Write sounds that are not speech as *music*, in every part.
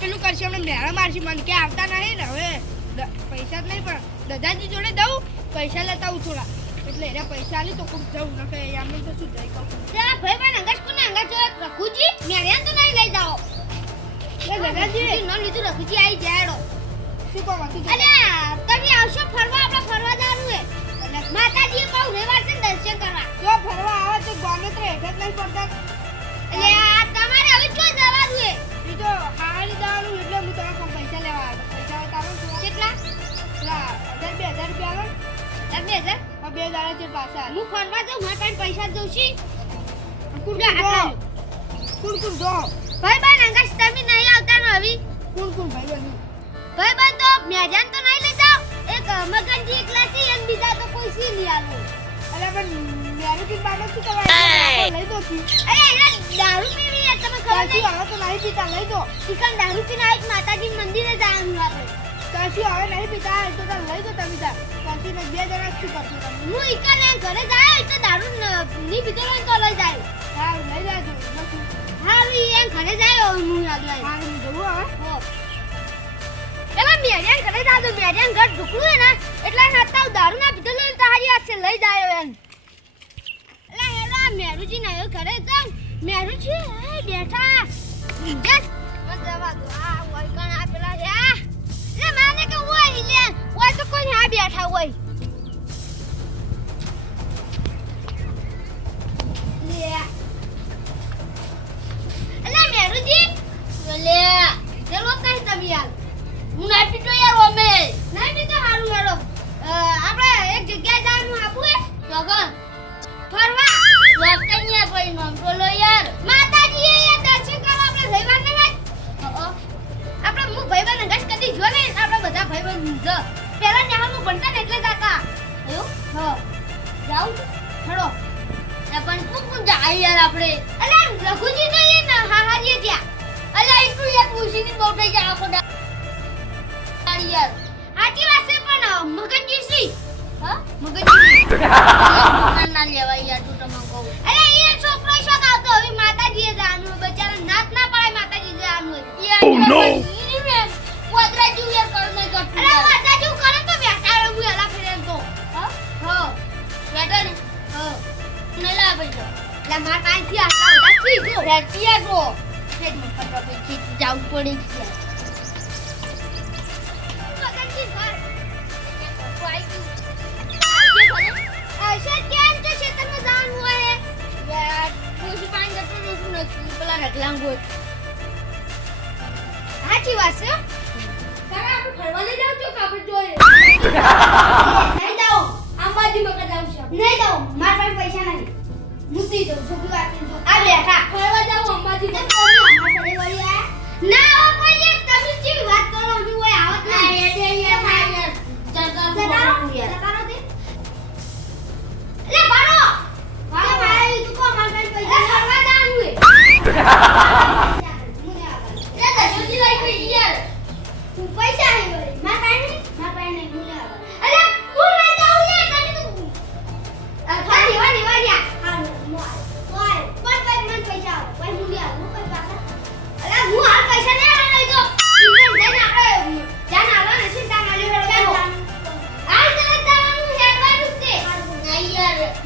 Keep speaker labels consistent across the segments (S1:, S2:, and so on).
S1: પેલું કરશે હમણાં મેળા મારશે. મને કે આવતા નહીં ને હવે. પૈસા જ નહીં પણ દાદાજી જોડે દઉં પૈસા લેતા આવું થોડા. એટલે એને પૈસા આલી તો ખૂબ જવું. ને કે આમને તો શું જઈ કહું.
S2: ત્યાં ભાઈ ભાઈ અંગાજ કોને અંગાજ જો રઘુજી મેરિયાન તો નહીં લઈ જાઓ.
S1: દાદાજી
S2: નો લીધું રઘુજી આવી જાડો
S1: શું કહો
S2: અલ્યા તમે આવશો ફરવા આપણે ફરવા જવાનું હે માતાજી બહુ રેવાર
S1: પણ મેરું
S2: અરે એના દારૂ નહીં
S1: હવે પીતા તો તમે
S2: હું ઘરે જાય એટલે દારૂ નહીં પીતો હોય જાય
S1: હા
S2: ઈ ઘરે જાય હું આગળ
S1: હા હું જવું હવે
S2: હો પેલા મેરિયાન ઘરે ઘર ઢુકડું હે એટલે એને દારૂ ના પીધેલું હારી હાથે લઈ જાયો એમ. એટલે હેલા મેરુજી ના ઘરે જાઉં. મેરુજી, એ બેઠા. જસ. જવા દો. આ હોય કણ આ પેલા છે. આ. એટલે માને કે હોય લે. હોય તો કોઈ આ બેઠા હોય. લે. અલા, મેરુજી. લે. ચલો કઈ તમે યાર ન્યાહામાં ભણતા ને એટલે કાકા એવું હા. જાઉં છોડો એ પણ તું કોણ જાય યાર આપણે. અલા રઘુજી તો એ ના હા હા જે ત્યાં. અલા એટલું યાર પૂછીને બહુ થઈ જાય આખો યાર. સાચી વાત છે પણ મગનજી સી હા? *laughs* મગનજી ના લેવાય યાર તું તમને કહું. અરે એ છોકરો શોખ આવતો. હવે માતાજીએ જવાનું બચારા નાત ના પાડે માતાજી જવાનું યાર
S3: Oh, no.
S2: વાદરા જેવું યાર કર નહીં કરતું અરે નથી. પેલા રગલાંગ હોય. સાચી વાત છે? તારે આપણે ફરવા લઈ જાવ છો કે જોઈએ નહીં જાઉં. અંબાજી બકા જાઉં છું નહીં જાઉં. મારા પાસે પૈસા નહીં મૂકી દઉં વાત છે આ બેઠા ફરવા જાઉં અંબાજી તો કોણ અમાર ઘરે વળી આયા ના આવો કોઈ ને તમે કેવી વાત કરો? કોઈ આવત ના યાર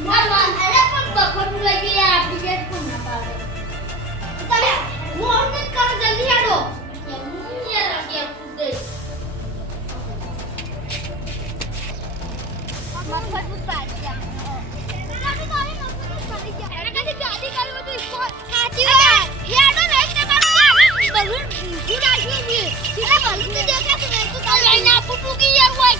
S2: મારવા અરે પણ બખોટું લઈ ગયા આપી દે કોણ ના પાડે તમે હું આવું જ જલ્દી હેડો હું યાર આગે કૂદે મફત ઉપાડી ગયા તમે તો અહીં મફત ઉપાડી ગયા એને કદી ગાડી કરવું તો સાચી વાત હેડો નહીં ને બાબા બલૂન ગુડાશ્યું છે સીધા બલૂન દેખાતું નહીં તો તો લઈને આપું પૂકી યાર હોય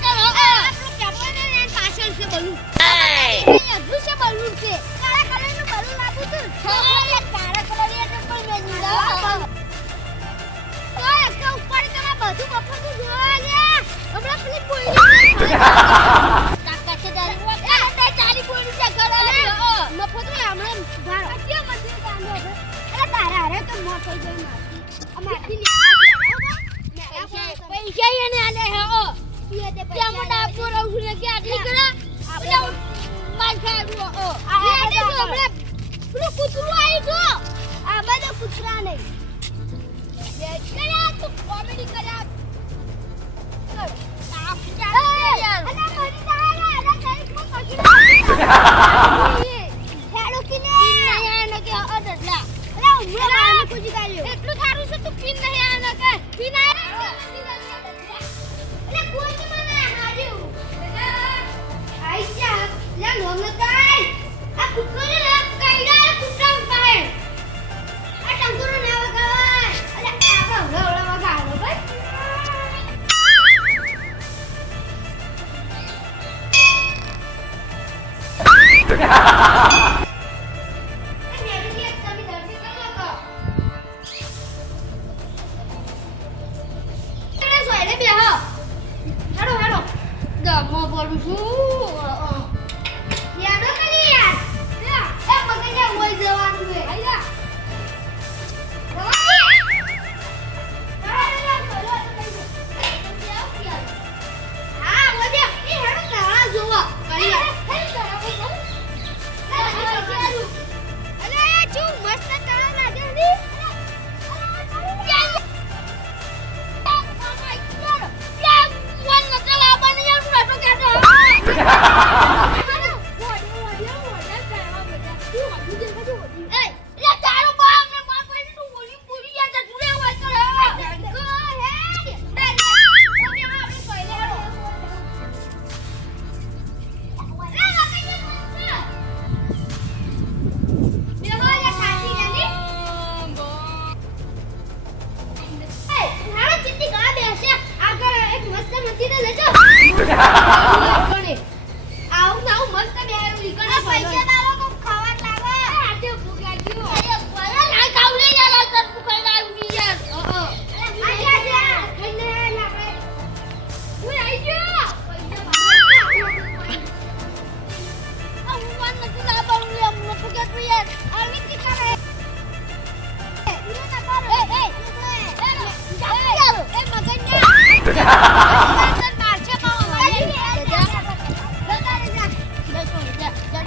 S2: ત્યાં મને આપો રહું છું કે એટલું થારું છે તું પીન નહીં থেকে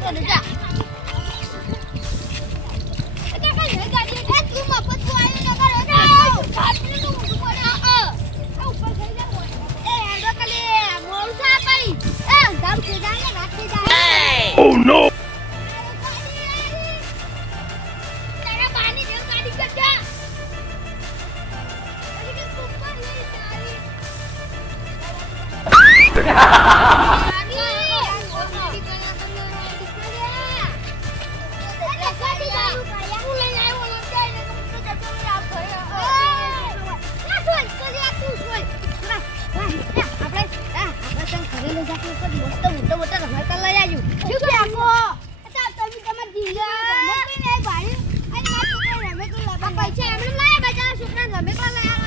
S3: Oh no!
S2: Ha ha ha ha! મારી લઈ જાતી તો મસ્ત મોટો મોટો રમકડા લઈ આવ્યું શું કે આપો અચ્છા તમે તમાર જીજા મેં ભાડી અને મારા છોકરા રમે તો